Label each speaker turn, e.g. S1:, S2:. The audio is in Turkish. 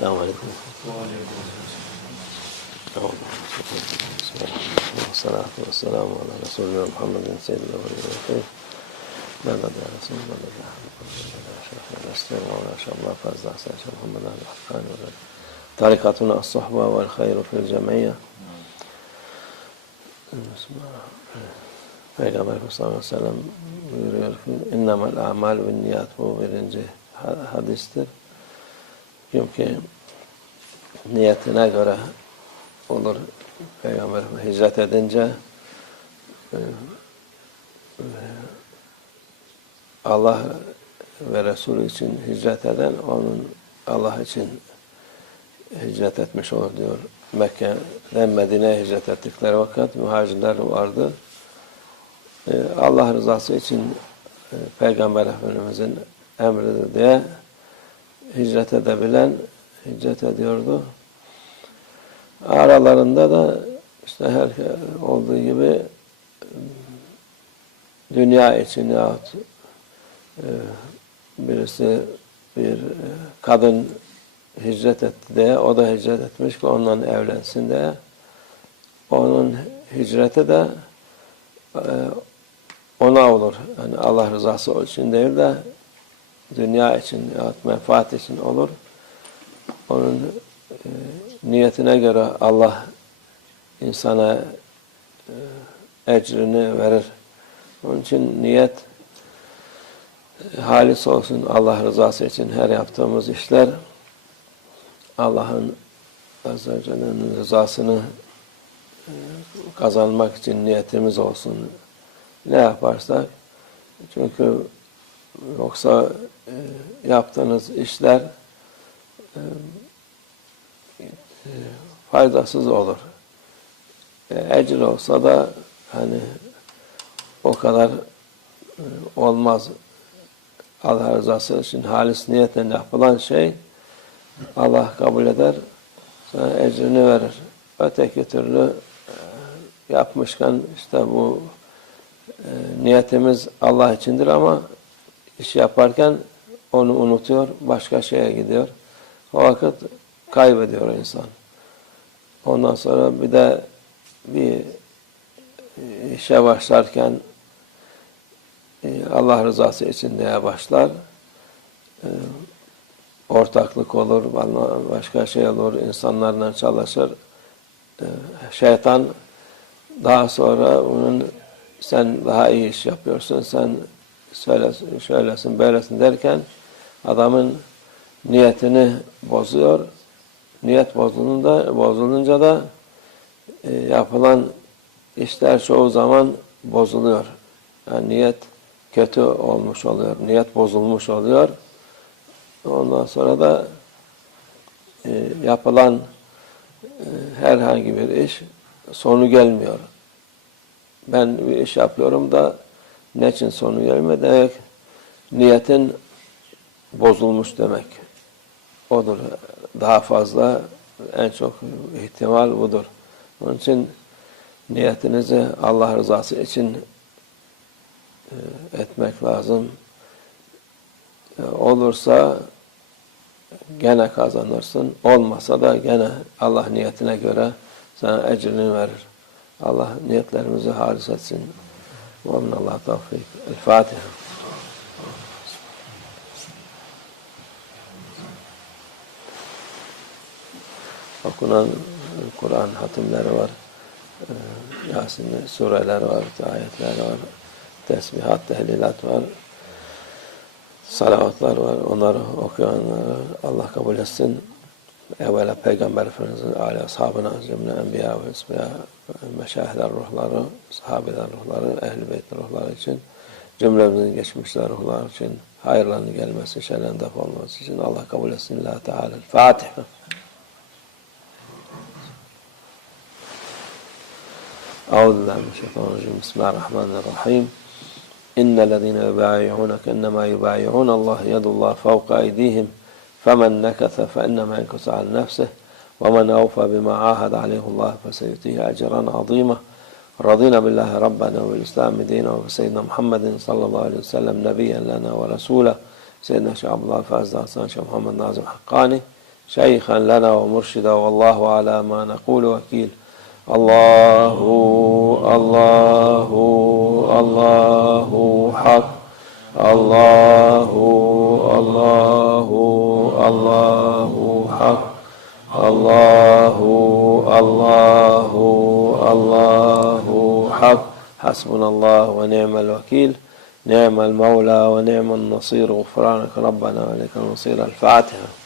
S1: Selamun Aleyküm. Salatu ve selamu ala Resulüne Muhammedin seyyidine ve aleyhi Ben adı ya Resulü, ben adı ya Resulü, Resulü ve ala şallah fazla sen şallah Muhammed'e ve hakkani ve Tarikatuna as-sohba vel hayru fil cemiyye. Peygamber sallallahu aleyhi ve sellem buyuruyor ki, innemel a'mal bin niyat bu birinci hadistir. Çünkü niyetine göre olur. Peygamber hicret edince e, e, Allah ve Resulü için hicret eden onun Allah için hicret etmiş olur diyor. Mekke'den Medine'ye hicret ettikleri vakit muhacirler vardı. E, Allah rızası için Peygamber Efendimiz'in emridir diye hicret edebilen hicret ediyordu. Aralarında da işte her olduğu gibi dünya için yahut e, birisi bir kadın hicret etti diye o da hicret etmiş ki onunla evlensin diye. Onun hicreti de e, ona olur. Yani Allah rızası için değil de dünya için yahut menfaat için olur. Onun e, niyetine göre Allah insana e, ecrini verir. Onun için niyet e, halis olsun Allah rızası için her yaptığımız işler Allah'ın Azze ve Celle'nin rızasını e, kazanmak için niyetimiz olsun. Ne yaparsak çünkü Yoksa e, yaptığınız işler e, e, faydasız olur. E, ecir olsa da hani o kadar e, olmaz. Allah rızası için halis niyetle yapılan şey Allah kabul eder, sana ecrini verir. Öteki türlü e, yapmışken işte bu e, niyetimiz Allah içindir ama iş yaparken onu unutuyor, başka şeye gidiyor. O vakit kaybediyor insan. Ondan sonra bir de bir e, işe başlarken e, Allah rızası için diye başlar. E, ortaklık olur, başka şey olur, insanlarla çalışır. Şeytan daha sonra onun sen daha iyi iş yapıyorsun, sen söylesin, şöylesin, böylesin derken adamın niyetini bozuyor. Niyet bozulunca, bozulunca da e, yapılan işler çoğu zaman bozuluyor. Yani niyet kötü olmuş oluyor. Niyet bozulmuş oluyor. Ondan sonra da e, yapılan e, herhangi bir iş sonu gelmiyor. Ben bir iş yapıyorum da ne için sonu gelme demek? Niyetin bozulmuş demek. Odur. Daha fazla en çok ihtimal budur. Onun için niyetinizi Allah rızası için e, etmek lazım. E, olursa gene kazanırsın. Olmasa da gene Allah niyetine göre sana ecrini verir. Allah niyetlerimizi halis etsin. ومن الله توفيق الفاتحة okunan Kur'an hatimleri var. Ee, Yasin sureler var, ayetler var. Tesbihat, tehlilat var. Salavatlar var. Onları okuyanlar Allah kabul etsin evvela Peygamber Efendimiz'in âli ashabına, cümle enbiya ve ismiya, meşahiler ruhları, sahabeler ruhları, ehl-i beyt ruhları için, cümlemizin geçmişler ruhları için, hayırlarının gelmesi, şerlerin def olması için Allah kabul etsin. Allah Teala. Fatiha. أعوذ بالله من الشيطان الرجيم بسم الله الرحمن الرحيم إن الذين يبايعونك إنما يبايعون الله يد الله فوق أيديهم فمن نكث فإنما ينكث عن نفسه ومن أوفى بما عاهد عليه الله فسيؤتيه أجرا عظيما رضينا بالله ربنا وبالإسلام دينا وبسيدنا محمد صلى الله عليه وسلم نبيا لنا ورسولا سيدنا شيخ عبد الله الفاز حسان شيخ محمد ناظم حقاني شيخا لنا ومرشدا والله على ما نقول وكيل الله الله الله حق الله الله الله حق الله الله الله حق حسبنا الله ونعم الوكيل نعم المولى ونعم النصير غفرانك ربنا ولك المصير الفاتحه